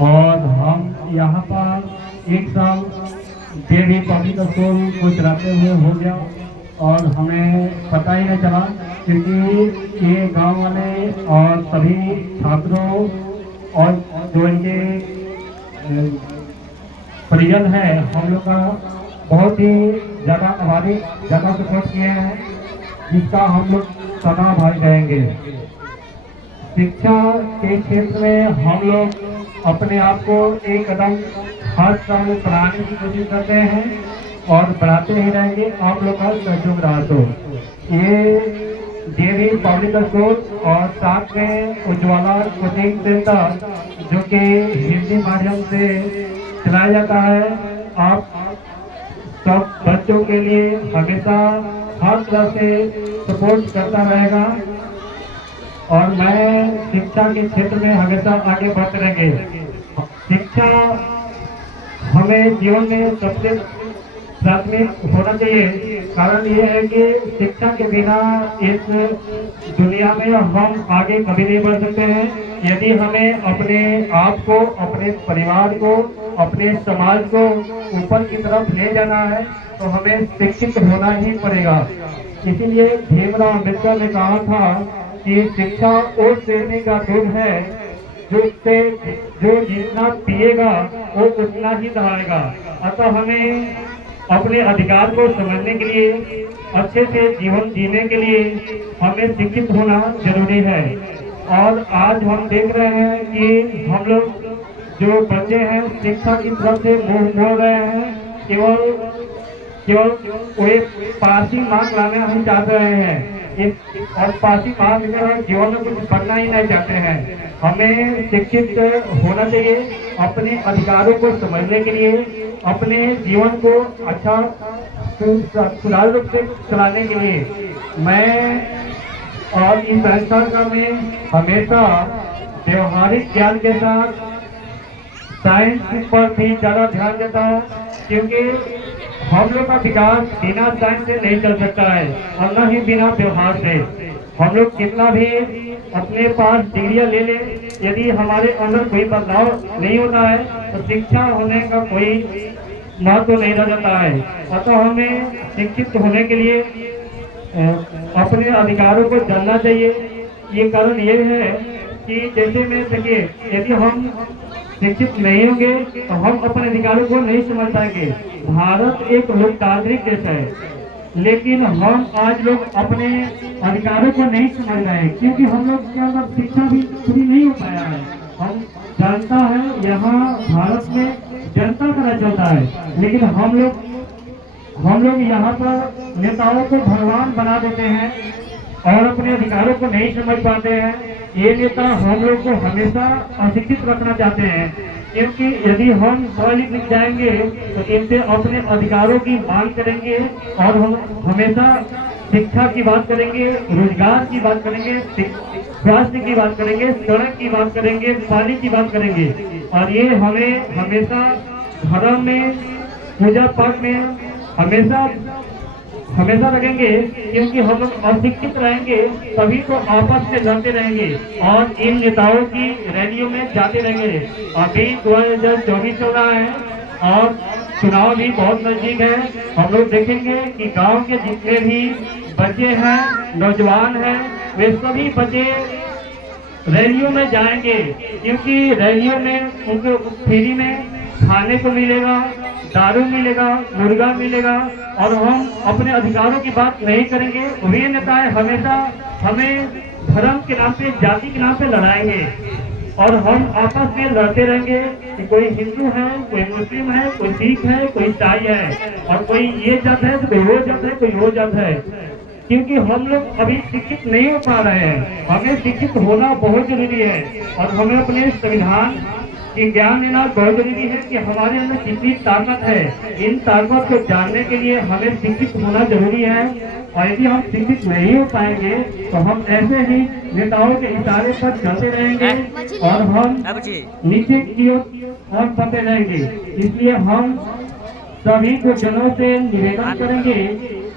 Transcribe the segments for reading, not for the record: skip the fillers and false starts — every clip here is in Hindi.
और हम यहाँ पर एक साल डेढ़ पब्लिक स्कूल को चलाते हुए हो गया और हमें पता ही नहीं चला, क्योंकि ये गांव वाले और सभी छात्रों और जो इनके परिजन है हम लोग का बहुत ही ज़्यादा आभारी ज़्यादा सपोर्ट किए हैं, जिसका हम लोग सदा आभारी रहेंगे। शिक्षा के क्षेत्र में हम लोग अपने आप को एक कदम हर साल बढ़ाने की कोशिश करते हैं और बढ़ाते ही रहेंगे, आप लोग का सहयोग रहा तो। ये जेबी पब्लिक स्कूल और साथ में उज्ज्वला कोचिंग सेंटर जो कि हिंदी माध्यम से चलाया जाता है, आप सब बच्चों के लिए हमेशा हर तरह से सपोर्ट करता रहेगा और मैं शिक्षा के क्षेत्र में हमेशा आगे बढ़ते रहेंगे। शिक्षा हमें जीवन में सबसे प्राथमिक होना चाहिए। कारण ये है कि शिक्षा के बिना इस दुनिया में हम आगे कभी नहीं बढ़ सकते हैं। यदि हमें अपने आप को, अपने परिवार को, अपने समाज को ऊपर की तरफ ले जाना है तो हमें शिक्षित होना ही पड़ेगा। इसीलिए भीमराव अम्बेडकर ने कहा था कि शिक्षा उस श्रेणी का दूध है जो जितना पिएगा वो उतना ही दहाड़ेगा। अतः हमें अपने अधिकार को समझने के लिए, अच्छे से जीवन जीने के लिए हमें शिक्षित होना जरूरी है। और आज हम देख रहे हैं कि हम लोग जो बच्चे हैं शिक्षा की तरफ से मुंह मोड़ रहे हैं, केवल कोई पासिंग मार्क लाना हम चाह रहे हैं और पासिंग मार्क लेकर जीवन में कुछ बनना ही नहीं चाहते हैं। हमें शिक्षित होना चाहिए अपने अधिकारों को समझने के लिए, अपने जीवन को अच्छा सुचारू रूप से चलाने के लिए। मैं और इस संस्था में हमेशा व्यवहारिक ज्ञान के साथ साइंस पर भी ज़्यादा ध्यान देता हूँ, क्योंकि हम लोग का विकास बिना साइंस से नहीं चल सकता है और न ही बिना व्यवहार से। हम लोग कितना भी अपने पास डिग्रियां ले लें, यदि हमारे अंदर कोई बदलाव नहीं होता है तो शिक्षा होने का कोई महत्व नहीं रह जाता है। अतः हमें शिक्षित होने के लिए अपने अधिकारों को जानना चाहिए। ये कारण ये है कि जैसे मैं देखिए, यदि हम शिक्षित नहीं होंगे तो हम अपने अधिकारों को नहीं समझ पाएंगे। भारत एक लोकतांत्रिक देश है, लेकिन हम आज लोग अपने अधिकारों को नहीं समझ रहे हैं, क्योंकि हम लोग के अंदर शिक्षा भी पूरी नहीं हो पाया है। हम जनता है, यहाँ भारत में जनता का राज चलता है, लेकिन हम लोग यहाँ पर नेताओं को भगवान बना देते हैं और अपने अधिकारों को नहीं समझ पाते हैं। ये नेता हम लोग को हमेशा अशिक्षित रखना चाहते हैं, क्योंकि यदि हम पढ़ लिख जाएंगे तो इनसे अपने अधिकारों की मांग करेंगे और हम हमेशा शिक्षा की बात करेंगे, रोजगार की बात करेंगे, स्वास्थ्य की बात करेंगे, सड़क की बात करेंगे, पानी की बात करेंगे। और ये हमें हमेशा धर्म में, पूजा पाठ में हमेशा रखेंगे, क्योंकि हम लोग अशिक्षित रहेंगे तभी तो आपस में लड़ते रहेंगे और इन नेताओं की रैलियों में जाते रहेंगे। अभी 2024 चल रहा है और चुनाव भी बहुत नजदीक है। हम लोग देखेंगे कि गांव के जितने भी बच्चे हैं, नौजवान हैं, वे सभी बच्चे रैलियों में जाएंगे, क्योंकि रैलियों में उनको फ्री में खाने को मिलेगा, दारू मिलेगा, मुर्गा मिलेगा और हम अपने अधिकारों की बात नहीं करेंगे। वे नेता हमेशा हमें धर्म के नाम पे, जाति के नाम पे लड़ाएंगे और हम आपस में लड़ते रहेंगे कि कोई हिंदू है, कोई मुस्लिम है, कोई सिख है, कोई ईसाई है और कोई ये जात है तो कोई वो जात है, कोई वो जात है। क्योंकि हम लोग अभी शिक्षित नहीं हो पा रहे हैं। हमें शिक्षित होना बहुत जरूरी है और हमें अपने संविधान की ज्ञान लेना बहुत जरूरी है कि हमारे अंदर कितनी ताकत है। इन ताकत को जानने के लिए हमें शिक्षित होना जरूरी है और यदि हम शिक्षित नहीं हो पाएंगे तो हम ऐसे ही नेताओं के इशारे पर चलते रहेंगे और हम नीचे की ओर बढ़ते रहेंगे। इसलिए हम सभी को जनों से निवेदन करेंगे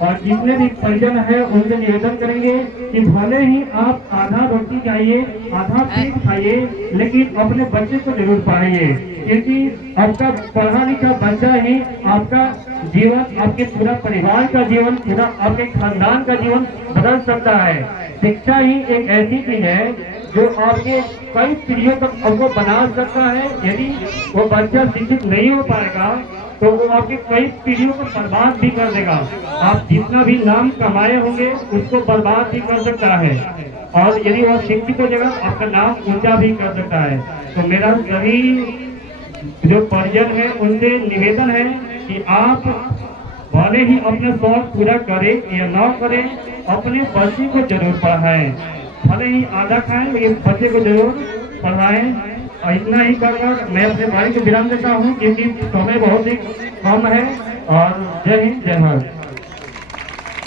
और जितने भी परिजन है उनसे निवेदन करेंगे कि भले ही आप आधा रोटी खाइए, आधा पीठ खाइए, लेकिन अपने बच्चे को जरूर पढ़ाइए, क्योंकि आपका पढ़ा लिखा बच्चा ही आपका जीवन, आपके पूरा परिवार का जीवन, पूरा आपके खानदान का जीवन बदल सकता है। शिक्षा ही एक ऐसी चीज है जो आपके कई पीढ़ियों तक आपको बना सकता है। यदि वो बच्चा शिक्षित नहीं हो पाएगा तो वो आपके कई पीढ़ियों को बर्बाद भी कर देगा। आप जितना भी नाम कमाए होंगे उसको बर्बाद भी कर सकता है, और यदि वो शिक्षित हो जाएगा आपका नाम ऊंचा भी कर सकता है। तो मेरा सभी जो परिजन है उनसे निवेदन है कि आप भले ही अपने शौक पूरा करें या न करें, अपने बच्चे को जरूर पढ़ाएं। भले ही आधा खाएं लेकिन बच्चे को जरूर पढ़ाएं। और इतना ही कर मैं अपने भाई को विराम देता हूँ, क्योंकि समय बहुत ही कम है। और जय हिंद, जय भारत।